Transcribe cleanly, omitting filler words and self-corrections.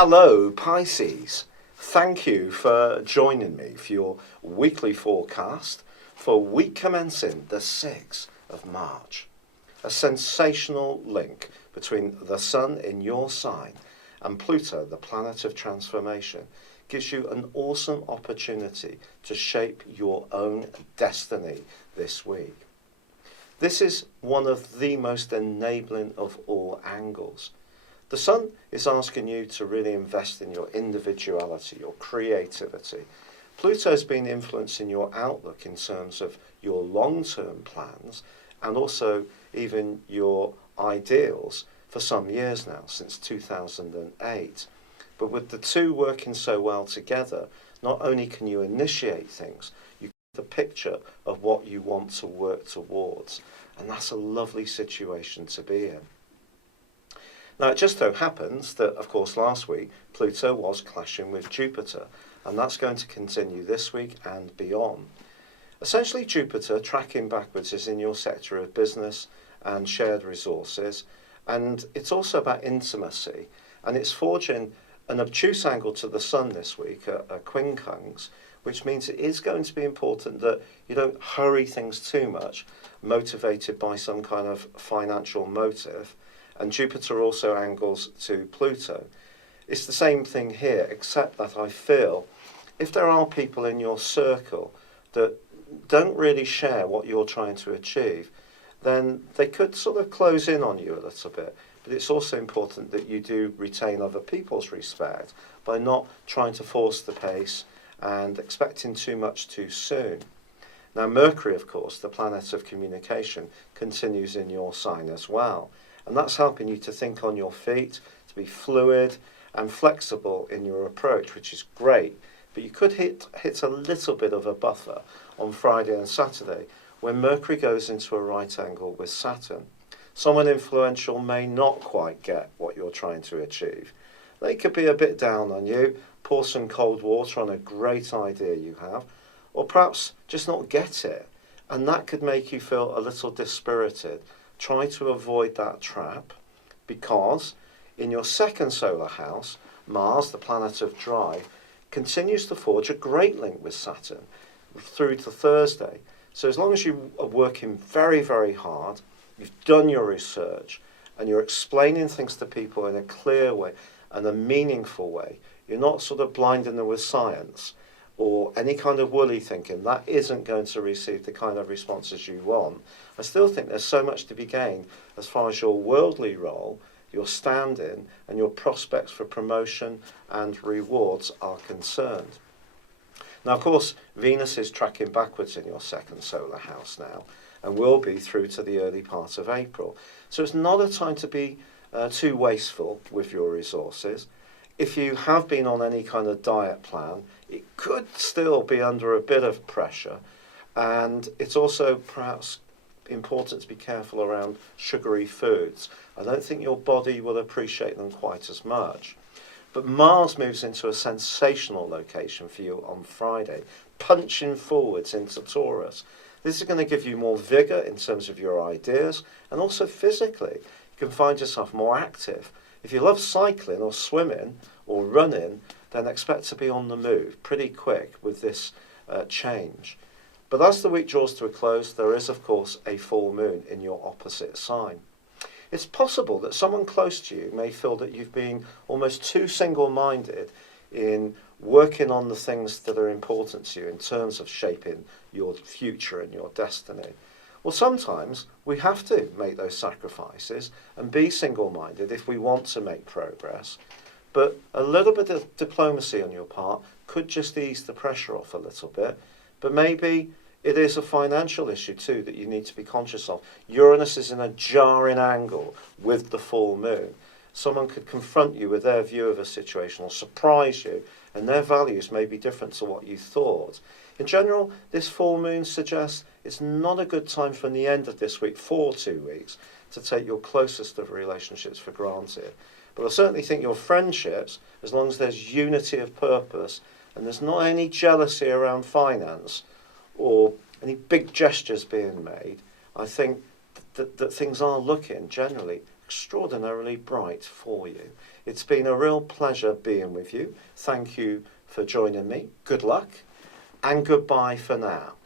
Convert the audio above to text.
Hello, Pisces. Thank you for joining me for your weekly forecast for week commencing the 6th of March. A sensational link between the Sun in your sign and Pluto, the planet of transformation, gives you an awesome opportunity to shape your own destiny this week. This is one of the most enabling of all angles. The Sun is asking you to really invest in your individuality, your creativity. Pluto's been influencing your outlook in terms of your long-term plans and also even your ideals for some years now, since 2008. But with the two working so well together, not only can you initiate things, you get the picture of what you want to work towards. And that's a lovely situation to be in. Now, it just so happens that, of course, last week, Pluto was clashing with Jupiter, and that's going to continue this week and beyond. Essentially, Jupiter, tracking backwards, is in your sector of business and shared resources, and it's also about intimacy, and it's forging an obtuse angle to the Sun this week, a quincunx, which means it is going to be important that you don't hurry things too much, motivated by some kind of financial motive. And Jupiter also angles to Pluto. It's the same thing here, except that I feel if there are people in your circle that don't really share what you're trying to achieve, then they could sort of close in on you a little bit. But it's also important that you do retain other people's respect by not trying to force the pace and expecting too much too soon. Now, Mercury, of course, the planet of communication, continues in your sign as well. And that's helping you to think on your feet, to be fluid and flexible in your approach, which is great. But you could hit a little bit of a buffer on Friday and Saturday when Mercury goes into a right angle with Saturn. Someone influential may not quite get what you're trying to achieve. They could be a bit down on you, pour some cold water on a great idea you have, or perhaps just not get it. And that could make you feel a little dispirited. Try to avoid that trap, because in your second solar house, Mars, the planet of drive, continues to forge a great link with Saturn through to Thursday. So as long as you are working very, very hard, you've done your research, and you're explaining things to people in a clear way and a meaningful way, you're not sort of blinding them with science or any kind of woolly thinking, that isn't going to receive the kind of responses you want. I still think there's so much to be gained as far as your worldly role, your standing, and your prospects for promotion and rewards are concerned. Now, of course, Venus is tracking backwards in your second solar house now, and will be through to the early part of April. So it's not a time to be too wasteful with your resources. If you have been on any kind of diet plan, it could still be under a bit of pressure, and it's also perhaps important to be careful around sugary foods. I don't think your body will appreciate them quite as much. But Mars moves into a sensational location for you on Friday, punching forwards into Taurus. This is going to give you more vigour in terms of your ideas, and also physically. You can find yourself more active. If you love cycling or swimming or running, then expect to be on the move pretty quick with this change. But as the week draws to a close, there is, of course, a full moon in your opposite sign. It's possible that someone close to you may feel that you've been almost too single-minded in working on the things that are important to you in terms of shaping your future and your destiny. Well, sometimes we have to make those sacrifices and be single-minded if we want to make progress. But a little bit of diplomacy on your part could just ease the pressure off a little bit. But maybe it is a financial issue too that you need to be conscious of. Uranus is in a jarring angle with the full moon. Someone could confront you with their view of a situation or surprise you, and their values may be different to what you thought. In general, this full moon suggests it's not a good time from the end of this week for 2 weeks to take your closest of relationships for granted. But I certainly think your friendships, as long as there's unity of purpose and there's not any jealousy around finance or any big gestures being made, I think that things are looking generally extraordinarily bright for you. It's been a real pleasure being with you. Thank you for joining me. Good luck and goodbye for now.